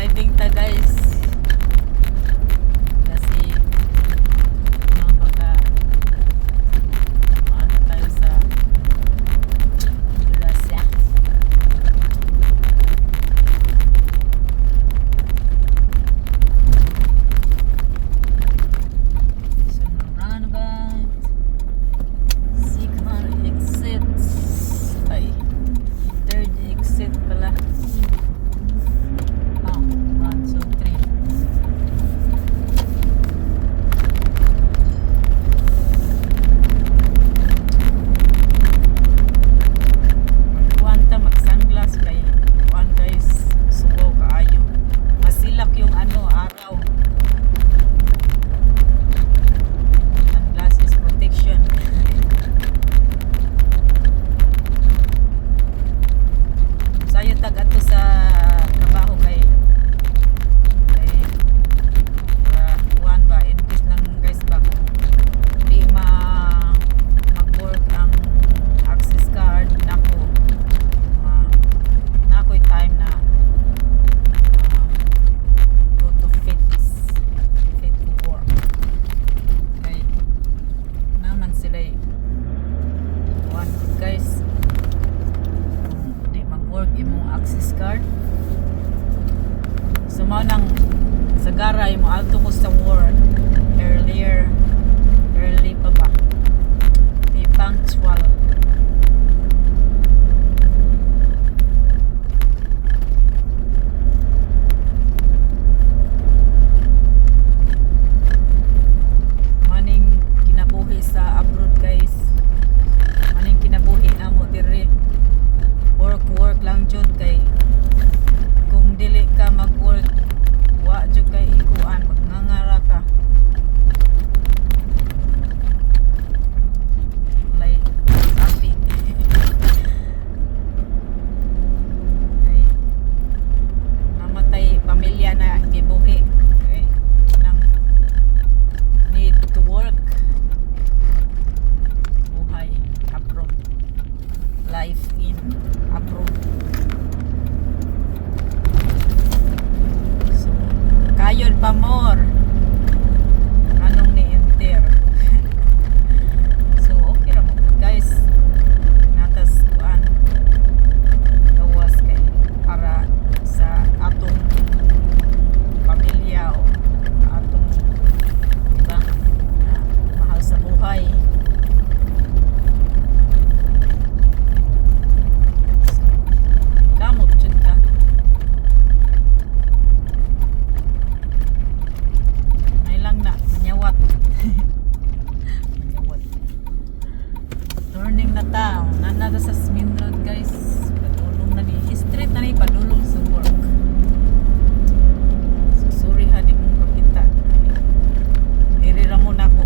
Driving ta guys. Kasi baka maano tayo sa Russia. So roundabout Sigmar exits. Ay, third exit pala. Oh, 1, 2, 3. Magkuwanta, mag-sunglass kay kuwan guys, suwaw kaayo. Masilak yung araw. Sunglasses protection. Sayo tag ato sa trabaho kay kuan ba increase lang guys ba kung di mag-work ang access card nako nako'y time na go to fit to work kay naman sila kuan guys di mag-work imong access card. So mao nang sagara mo alto ko sa work early pa ba. Be punctual. Maning kinabuhi sa abroad guys. Maning kinabuhi namo diri. Work lang jud kay kung dili ka mag-work wa jud kay ikuan magnangara ka lay sapi ay namatay pamilya na gibuhi kay nang need to work buhay abroad life in abroad. So, kayon pa more anong ni-enter. So, okay ra mo guys. Natas kuan gawas kay para sa atong pamilya o atong diba mahal sa buhay. Kamot jud ka. May lang na manyawat. Manyawat. Turning na ta. Nana sa main road guys. Padulong na ni street na ni padulong sa work. So sorry ha di mong kapita. Diri ra mo nako.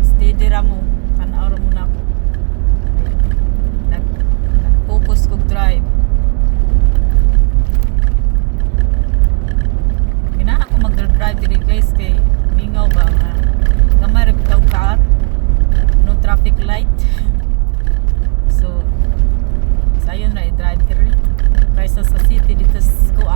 Steady ra mo. Tanaw ra mo nako. Focus kog drive. Gina ako mag-drive diri guys kay mingaw ba nga gamay ra bitaw ka no traffic light. So sayon ra i-drive diri kaysa sa city dito ko